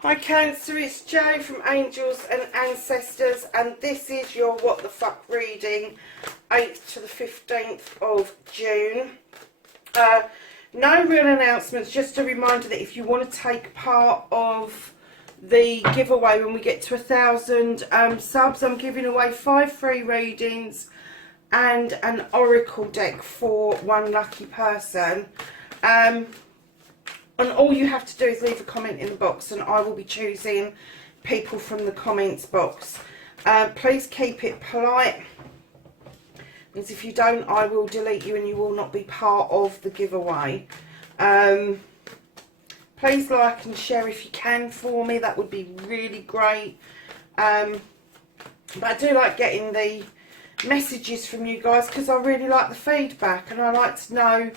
Hi Cancer, it's Jo from Angels and Ancestors, and this is your What the Fuck reading, 8th to the 15th of June. No real announcements, just a reminder that if you want to take part of the giveaway when we get to 1,000 subs, I'm giving away 5 free readings and an oracle deck for one lucky person. And all you have to do is leave a comment in the box, and I will be choosing people from the comments box. Please keep it polite, because if you don't, I will delete you and you will not be part of the giveaway. Please like and share if you can for me. That would be really great. But I do like getting the messages from you guys, because I really like the feedback and I like to know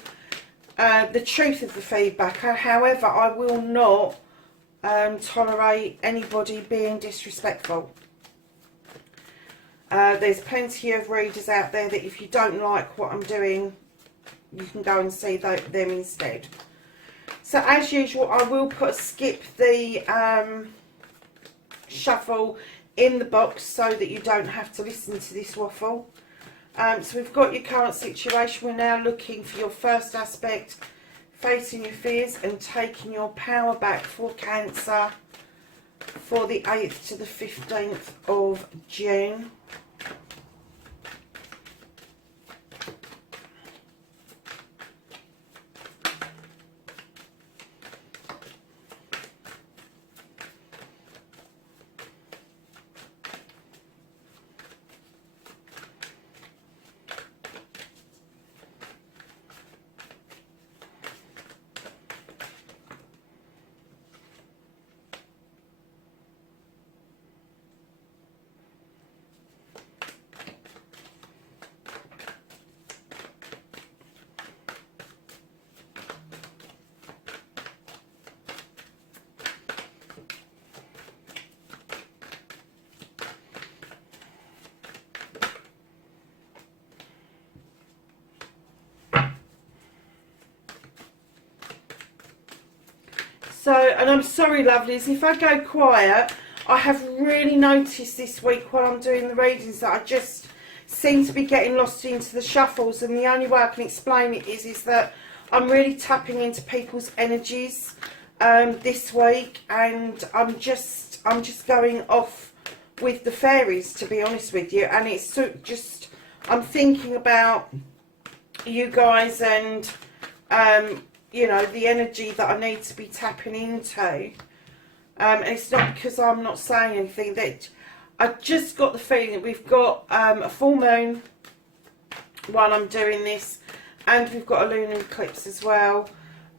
the truth of the feedback. However, I will not tolerate anybody being disrespectful. There's plenty of readers out there that if you don't like what I'm doing, you can go and see them instead. So as usual, I will skip the shuffle in the box so that you don't have to listen to this waffle. So we've got your current situation. We're now looking for your first aspect, facing your fears and taking your power back for Cancer for the 8th to the 15th of June. So, and I'm sorry lovelies, if I go quiet, I have really noticed this week while I'm doing the readings that I just seem to be getting lost into the shuffles, and the only way I can explain it is that I'm really tapping into people's energies this week, and I'm just going off with the fairies, to be honest with you, and it's just, I'm thinking about you guys and you know, the energy that I need to be tapping into. And it's not because I'm not saying anything, that I just got the feeling that we've got a full moon while I'm doing this, and we've got a lunar eclipse as well,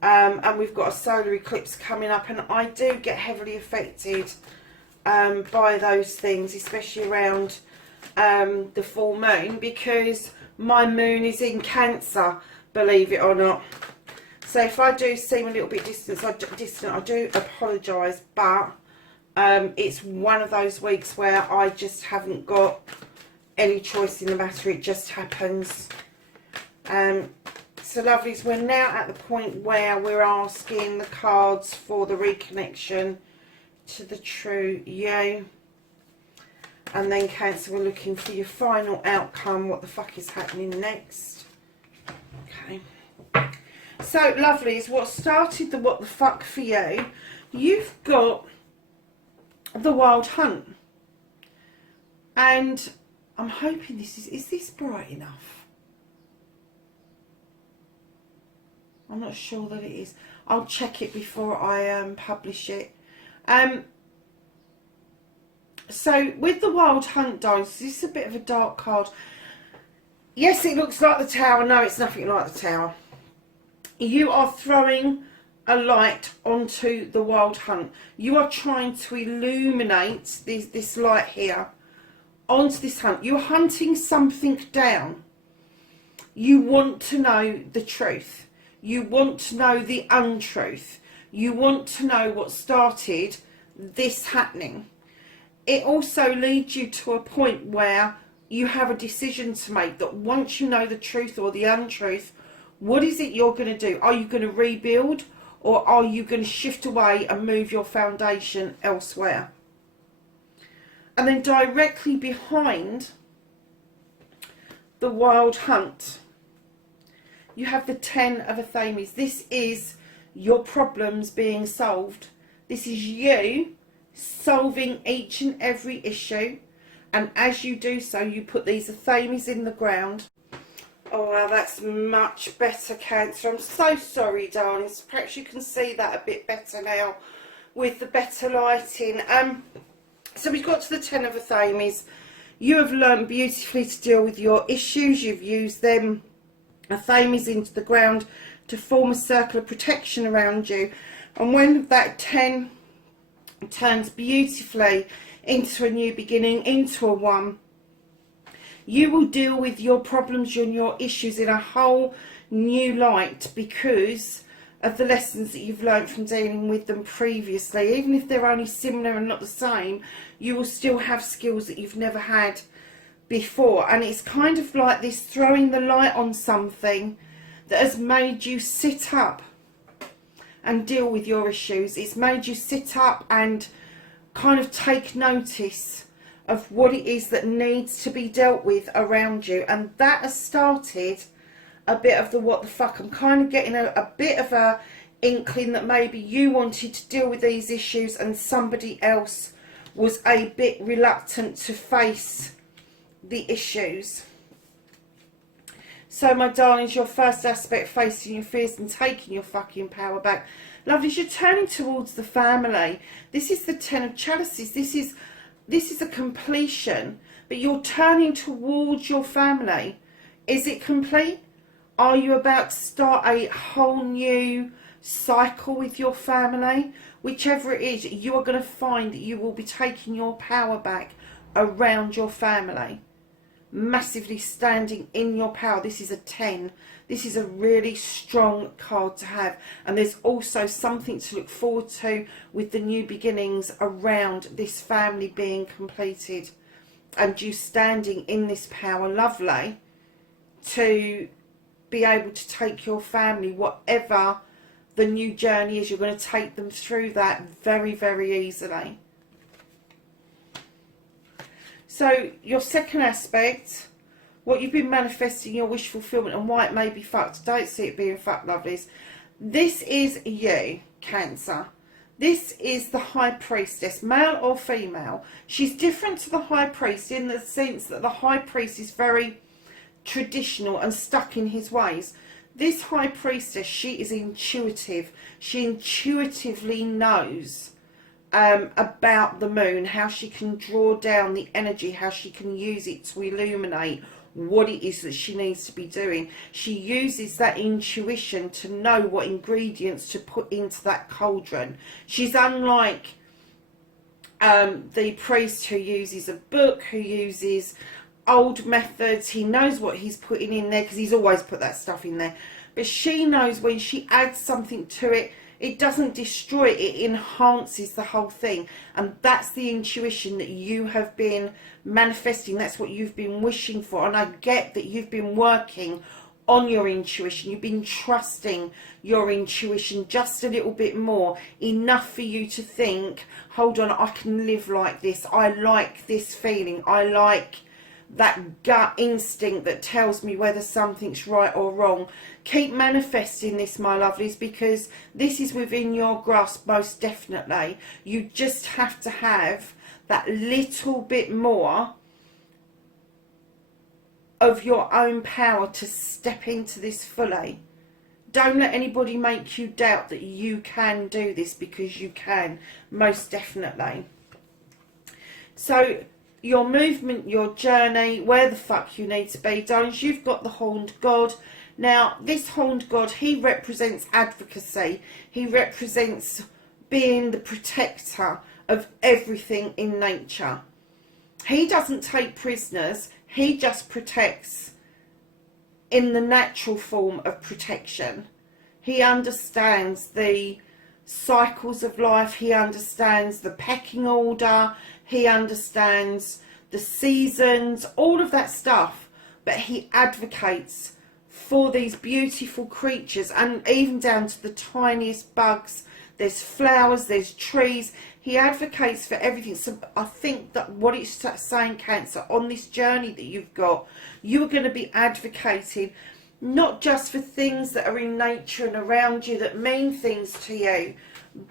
and we've got a solar eclipse coming up, and I do get heavily affected by those things, especially around the full moon, because my moon is in Cancer, believe it or not. So if I do seem a little bit distant, I do apologise, but it's one of those weeks where I just haven't got any choice in the matter. It just happens. So lovelies, we're now at the point where we're asking the cards for the reconnection to the true you. And then Cancer, we're looking for your final outcome. What the fuck is happening next? Okay. So, lovelies, what started the what the fuck for you, you've got the Wild Hunt. And I'm hoping this is this bright enough? I'm not sure that it is. I'll check it before I publish it. So, with the Wild Hunt dice, this is a bit of a dark card. Yes, it looks like the Tower. No, it's nothing like the Tower. You are throwing a light onto the Wild Hunt. You are trying to illuminate this light here onto this hunt. You're hunting something down. You want to know the truth. You want to know the untruth. You want to know what started this happening. It also leads you to a point where you have a decision to make, that once you know the truth or the untruth, what is it you're going to do? Are you going to rebuild, or are you going to shift away and move your foundation elsewhere? And then directly behind the Wild Hunt, you have the 10 of Athames. This is your problems being solved. This is you solving each and every issue. And as you do so, you put these Athames in the ground. Oh, well, that's much better, Cancer. I'm so sorry, darlings. Perhaps you can see that a bit better now with the better lighting. So we've got to the 10 of Athames. You have learned beautifully to deal with your issues. You've used them, Athames, into the ground to form a circle of protection around you. And when that 10 turns beautifully into a new beginning, into a 1, you will deal with your problems and your issues in a whole new light because of the lessons that you've learned from dealing with them previously. Even if they're only similar and not the same, you will still have skills that you've never had before. And it's kind of like this throwing the light on something that has made you sit up and deal with your issues. It's made you sit up and kind of take notice of what it is that needs to be dealt with around you. And that has started a bit of the what the fuck. I'm kind of getting a bit of a inkling that maybe you wanted to deal with these issues and somebody else was a bit reluctant to face the issues. So, my darlings, your first aspect, facing your fears and taking your fucking power back. Lovelies, you're turning towards the family. This is the 10 of Chalices. This is a completion, but you're turning towards your family. Is it complete? Are you about to start a whole new cycle with your family? Whichever it is, you are going to find that you will be taking your power back around your family. Massively standing in your power. This is a 10. This is a really strong card to have. And there's also something to look forward to with the new beginnings around this family being completed. And you standing in this power, lovely, to be able to take your family, whatever the new journey is, you're going to take them through that very, very easily. So your second aspect, what you've been manifesting, your wish fulfillment, and why it may be fucked. Don't see it being fucked, lovelies. This is you, Cancer. This is the High Priestess, male or female. She's different to the High Priest in the sense that the High Priest is very traditional and stuck in his ways. This High Priestess, she is intuitive. She intuitively knows about the moon, how she can draw down the energy, how she can use it to illuminate what it is that she needs to be doing. She uses that intuition to know what ingredients to put into that cauldron. She's unlike the priest who uses a book, who uses old methods. He knows what he's putting in there because he's always put that stuff in there. But she knows when she adds something to it, it doesn't destroy it, it enhances the whole thing. And that's the intuition that you have been manifesting. That's what you've been wishing for. And I get that you've been working on your intuition. You've been trusting your intuition just a little bit more. Enough for you to think, hold on, I can live like this. I like this feeling. I like that gut instinct that tells me whether something's right or wrong. Keep manifesting this, my lovelies, because this is within your grasp, most definitely. You just have to have that little bit more of your own power to step into this fully. Don't let anybody make you doubt that you can do this, because you can, most definitely. So your movement, your journey, where the fuck you need to be, darlings, you've got the Horned God. Now, this Horned God, he represents advocacy. He represents being the protector of everything in nature. He doesn't take prisoners. He just protects in the natural form of protection. He understands the cycles of life. He understands the pecking order. He understands the seasons, all of that stuff. But he advocates for these beautiful creatures, and even down to the tiniest bugs. There's flowers, there's trees. He advocates for everything. So I think that what it's saying, Cancer, on this journey that you've got, you are going to be advocating not just for things that are in nature and around you that mean things to you,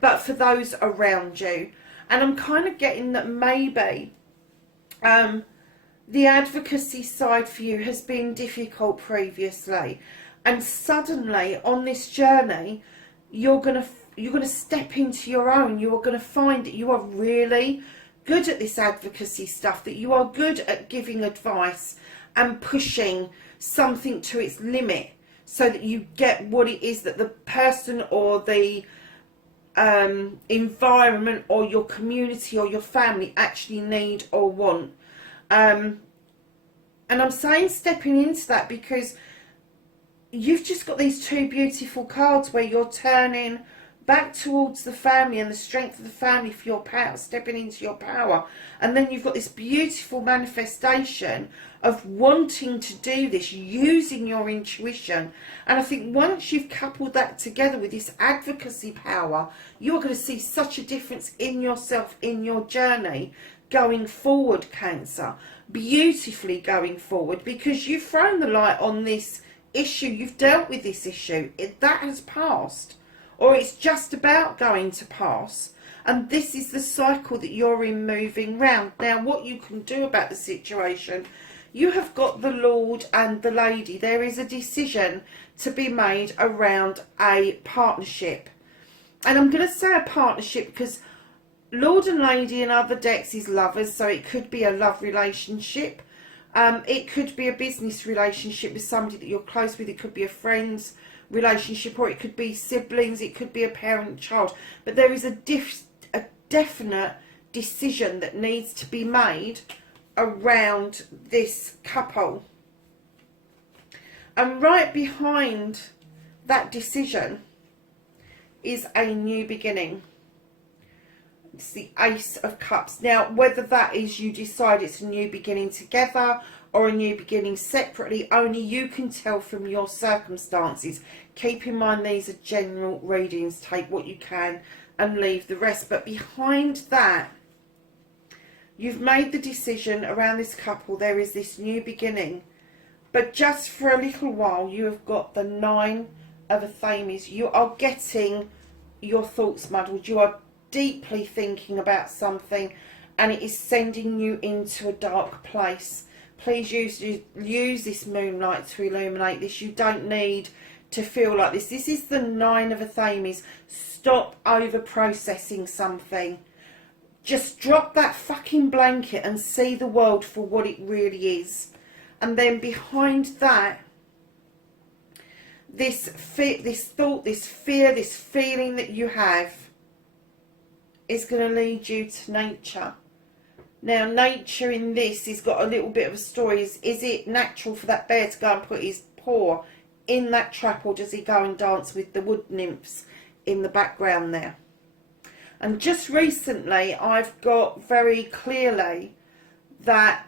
but for those around you. And I'm kind of getting that maybe the advocacy side for you has been difficult previously, and suddenly on this journey you're going to step into your own. You are going to find that you are really good at this advocacy stuff, that you are good at giving advice and pushing something to its limit so that you get what it is that the person or the environment or your community or your family actually need or want. And I'm saying stepping into that because you've just got these two beautiful cards where you're turning back towards the family and the strength of the family for your power, stepping into your power. And then you've got this beautiful manifestation of wanting to do this, using your intuition. And I think once you've coupled that together with this advocacy power, you're going to see such a difference in yourself, in your journey going forward, Cancer. Beautifully going forward, because you've thrown the light on this issue. You've dealt with this issue. That has passed, or it's just about going to pass. And this is the cycle that you're in, moving round. Now, what you can do about the situation, you have got the Lord and the Lady. There is a decision to be made around a partnership. And I'm going to say a partnership because Lord and Lady in other decks is lovers, so it could be a love relationship. It could be a business relationship with somebody that you're close with. It could be a friend's relationship, or it could be siblings. It could be a parent-child. But there is a definite decision that needs to be made around this couple. And right behind that decision is a new beginning. It's the Ace of Cups. Now, whether that is you decide it's a new beginning together or a new beginning separately, only you can tell from your circumstances. Keep in mind these are general readings. Take what you can and leave the rest. But behind that, you've made the decision around this couple. There is this new beginning. But just for a little while, you have got the Nine of Athames. You are getting your thoughts muddled. You are deeply thinking about something, and it is sending you into a dark place. Please use this moonlight to illuminate this. You don't need to feel like this. This is the Nine of Athames. Stop over processing something. Just drop that fucking blanket and see the world for what it really is. And then behind that, this thought, this fear, this feeling that you have is going to lead you to nature. Now, nature in this has got a little bit of a story. Is it natural for that bear to go and put his paw in that trap, or does he go and dance with the wood nymphs in the background there? And just recently, I've got very clearly that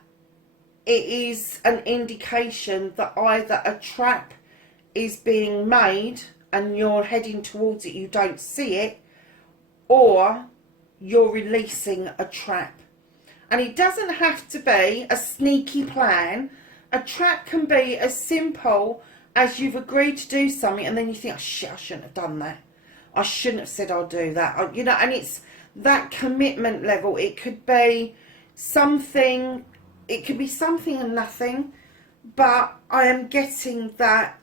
it is an indication that either a trap is being made and you're heading towards it, you don't see it, or you're releasing a trap. And it doesn't have to be a sneaky plan. A trap can be as simple as you've agreed to do something and then you think, oh shit, I shouldn't have done that. I shouldn't have said I'll do that. You know, and it's that commitment level. It could be something, and nothing. But I am getting that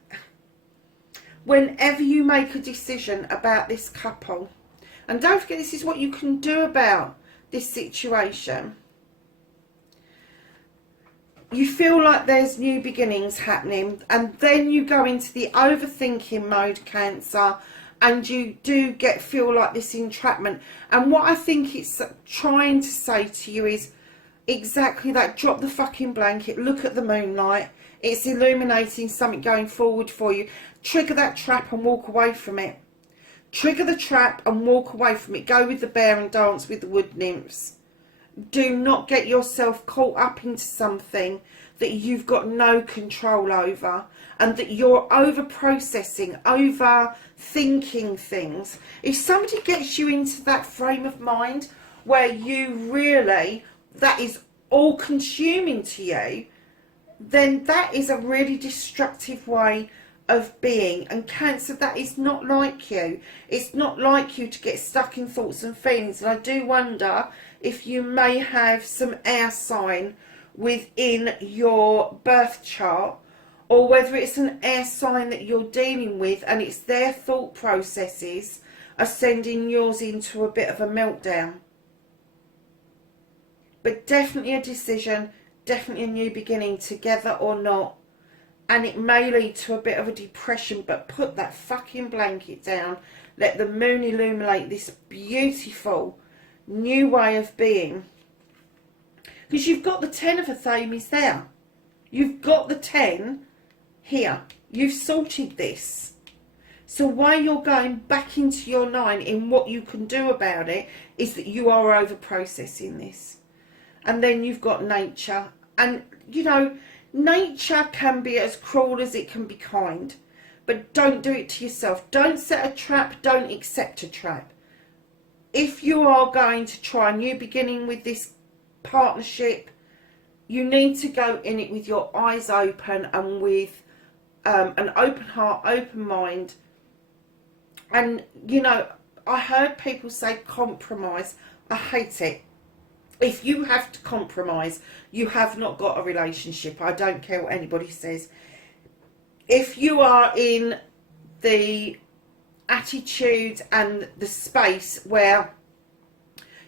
whenever you make a decision about this couple, and don't forget, this is what you can do about this situation. You feel like there's new beginnings happening, and then you go into the overthinking mode, Cancer, and you do feel like this entrapment. And what I think it's trying to say to you is exactly that. Drop the fucking blanket, look at the moonlight. It's illuminating something going forward for you. Trigger that trap and walk away from it. Trigger the trap and walk away from it. Go with the bear and dance with the wood nymphs. Do not get yourself caught up into something that you've got no control over, and that you're over processing, over thinking things. If somebody gets you into that frame of mind where you really, that is all consuming to you, then that is a really destructive way of being. And Cancer, that is not like you. It's not like you to get stuck in thoughts and feelings. And I do wonder if you may have some air sign within your birth chart, or whether it's an air sign that you're dealing with and it's their thought processes are sending yours into a bit of a meltdown. But definitely a decision, definitely a new beginning, together or not. And it may lead to a bit of a depression, but put that fucking blanket down. Let the moon illuminate this beautiful new way of being. Because you've got the 10 of Athames there. You've got the 10 here. You've sorted this. So why you're going back into your 9 in what you can do about it is that you are over processing this. And then you've got nature. And, you know, nature can be as cruel as it can be kind. But don't do it to yourself. Don't set a trap. Don't accept a trap. If you are going to try a new beginning with this partnership, you need to go in it with your eyes open and with an open heart, open mind. And, you know, I heard people say compromise. I hate it. If you have to compromise, you have not got a relationship. I don't care what anybody says. If you are in the attitude and the space where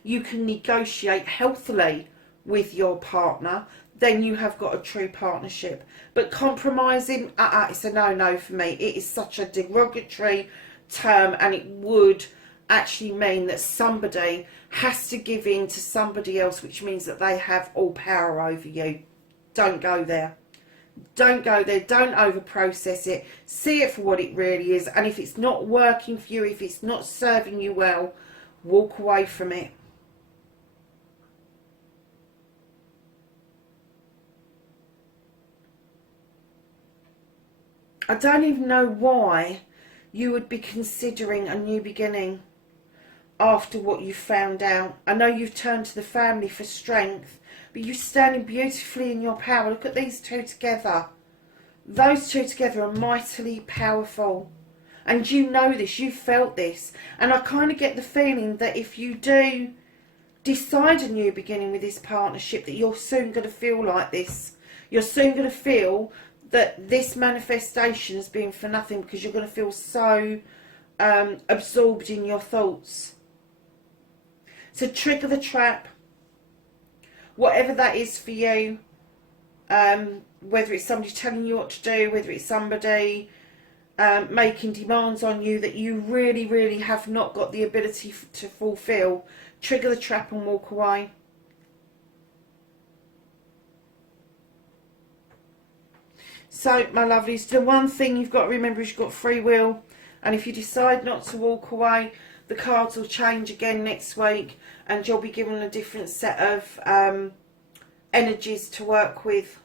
you can negotiate healthily with your partner, then you have got a true partnership. But compromising, it's a no-no for me. It is such a derogatory term, and it would actually mean that somebody has to give in to somebody else, which means that they have all power over you. Don't go there. Don't go there. Don't over-process it. See it for what it really is. And if it's not working for you, if it's not serving you well, walk away from it. I don't even know why you would be considering a new beginning after what you found out. I know you've turned to the family for strength, but you're standing beautifully in your power. Look at these two together. Those two together are mightily powerful. And you know this, you felt this. And I kind of get the feeling that if you do decide a new beginning with this partnership, that you're soon going to feel like this. You're soon going to feel that this manifestation has been for nothing, because you're going to feel so absorbed in your thoughts. So trigger the trap, whatever that is for you, whether it's somebody telling you what to do, whether it's somebody making demands on you that you really, really have not got the ability to fulfill. Trigger the trap and walk away. So, my lovelies, the one thing you've got to remember is you've got free will. And if you decide not to walk away, the cards will change again next week. And you'll be given a different set of energies to work with.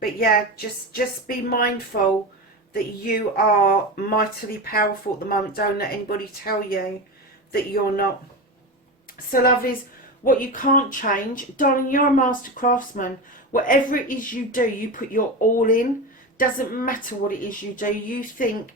But yeah, just be mindful that you are mightily powerful at the moment. Don't let anybody tell you that you're not. So, lovelies, what you can't change, darling, you're a master craftsman. Whatever it is you do, you put your all in. Doesn't matter what it is you do. You think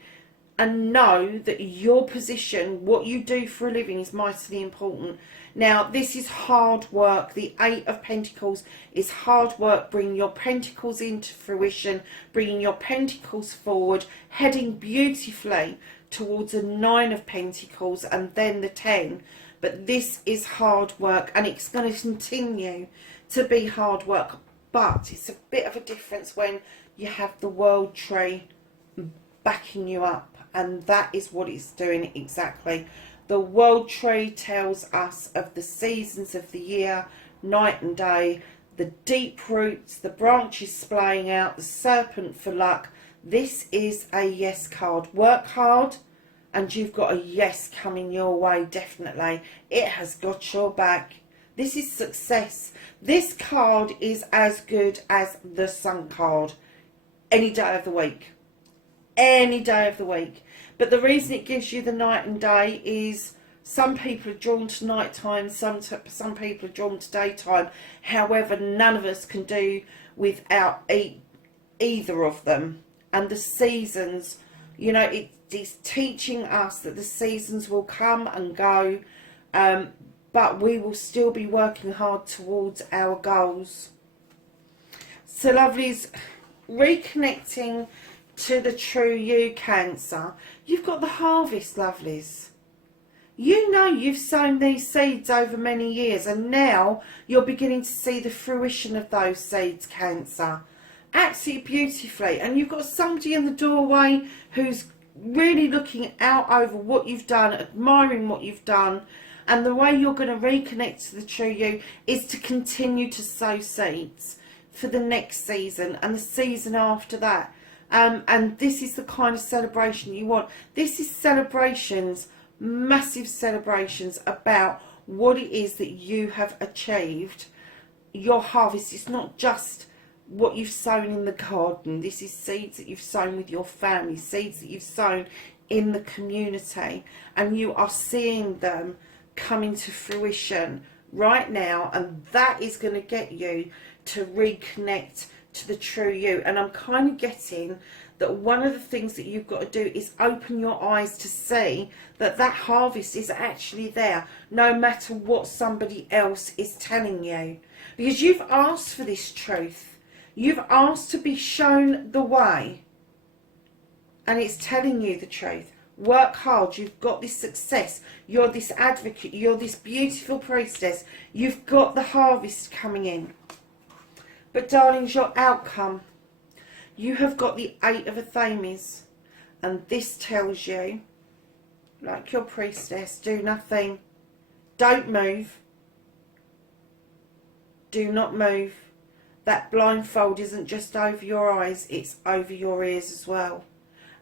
and know that your position, what you do for a living, is mightily important. Now, this is hard work. The 8 of Pentacles is hard work, bringing your Pentacles into fruition, bringing your Pentacles forward, heading beautifully towards a 9 of Pentacles and then the 10. But this is hard work, and it's going to continue to be hard work. But it's a bit of a difference when you have the World Tree backing you up. And that is what it's doing exactly. The World Tree tells us of the seasons of the year, night and day, the deep roots, the branches splaying out, the serpent for luck. This is a yes card. Work hard and you've got a yes coming your way, definitely. It has got your back. This is success. This card is as good as the Sun card any day of the week. Any day of the week. But the reason it gives you the night and day is some people are drawn to nighttime, some people are drawn to daytime. However, none of us can do without either of them. And the seasons, you know, it's teaching us that the seasons will come and go, but we will still be working hard towards our goals. So lovelies, reconnecting to the true you, Cancer. You've got the harvest, lovelies. You know you've sown these seeds over many years, and now you're beginning to see the fruition of those seeds, Cancer. Absolutely beautifully. And you've got somebody in the doorway who's really looking out over what you've done, admiring what you've done. And the way you're going to reconnect to the true you is to continue to sow seeds for the next season and the season after that. And this is the kind of celebration you want. This is celebrations, massive celebrations about what it is that you have achieved. Your harvest is not just what you've sown in the garden. This is seeds that you've sown with your family, seeds that you've sown in the community, and you are seeing them coming to fruition right now, and that is going to get you to reconnect to the true you. And I'm kind of getting that one of the things that you've got to do is open your eyes to see that that harvest is actually there, no matter what somebody else is telling you, because you've asked for this truth. You've asked to be shown the way, and it's telling you the truth. Work hard. You've got this success. You're this advocate. You're this beautiful priestess. You've got the harvest coming in. But darlings, your outcome, you have got the 8 of Athames, and this tells you, like your priestess, do nothing. Don't move. Do not move. That blindfold isn't just over your eyes, it's over your ears as well.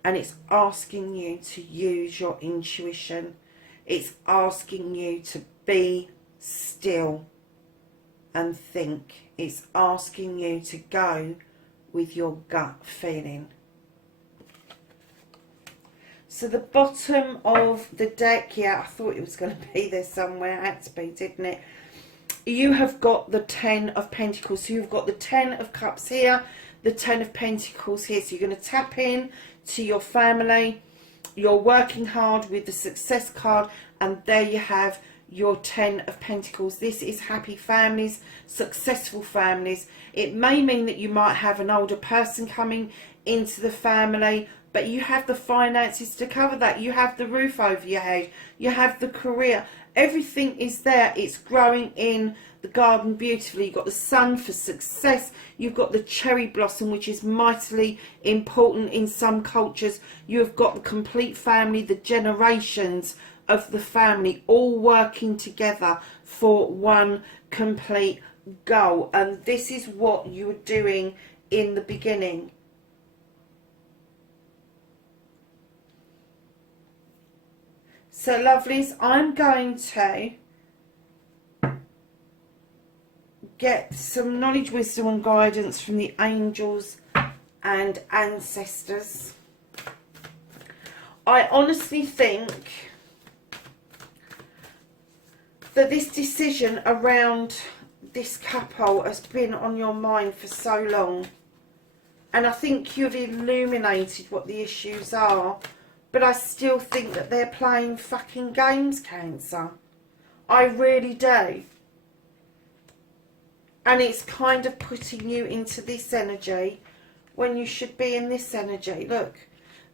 And it's asking you to use your intuition. It's asking you to be still and think. It's asking you to go with your gut feeling. So the bottom of the deck, yeah, I thought it was going to be there somewhere. It had to be, didn't it? You have got the 10 of Pentacles. So you've got the 10 of Cups here, the 10 of Pentacles here. So you're going to tap in to your family. You're working hard with the success card, and there you have your 10 of Pentacles. This is happy families, successful families. It may mean that you might have an older person coming into the family, but you have the finances to cover that. You have the roof over your head. You have the career. Everything is there. It's growing in the garden beautifully. You've got the sun for success. You've got the cherry blossom, which is mightily important in some cultures. You have got the complete family, the generations of the family, all working together for one complete goal. And this is what you were doing in the beginning. So lovelies, I'm going to get some knowledge, wisdom and guidance from the angels and ancestors. I honestly think that this decision around this couple has been on your mind for so long. And I think you've illuminated what the issues are. But I still think that they're playing fucking games, Cancer. I really do. And it's kind of putting you into this energy when you should be in this energy. Look,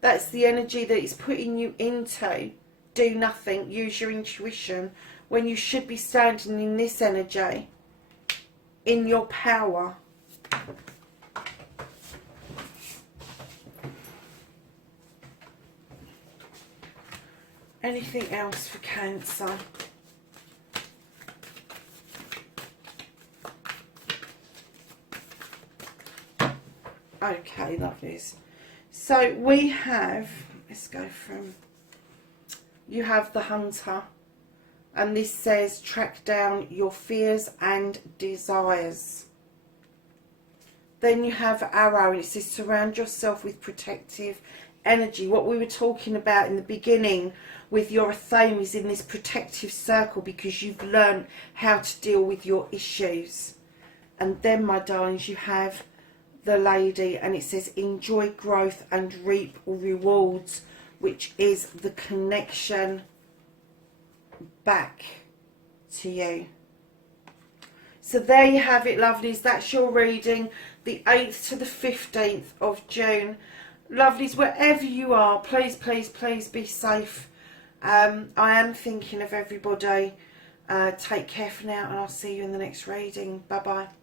that's the energy that it's putting you into. Do nothing, use your intuition, when you should be standing in this energy, in your power. Anything else for Cancer? Okay, lovelies. So we have, let's go from, you have the Hunter. And this says track down your fears and desires. Then you have Arrow, and it says surround yourself with protective energy. What we were talking about in the beginning with your theme is in this protective circle, because you've learned how to deal with your issues. And then, my darlings, you have the Lady, and it says enjoy growth and reap rewards, which is the connection back to you. So there you have it, lovelies. That's your reading, the 8th to the 15th of June. Lovelies, wherever you are, please, please, please be safe. I am thinking of everybody. Take care for now, and I'll see you in the next reading. Bye bye.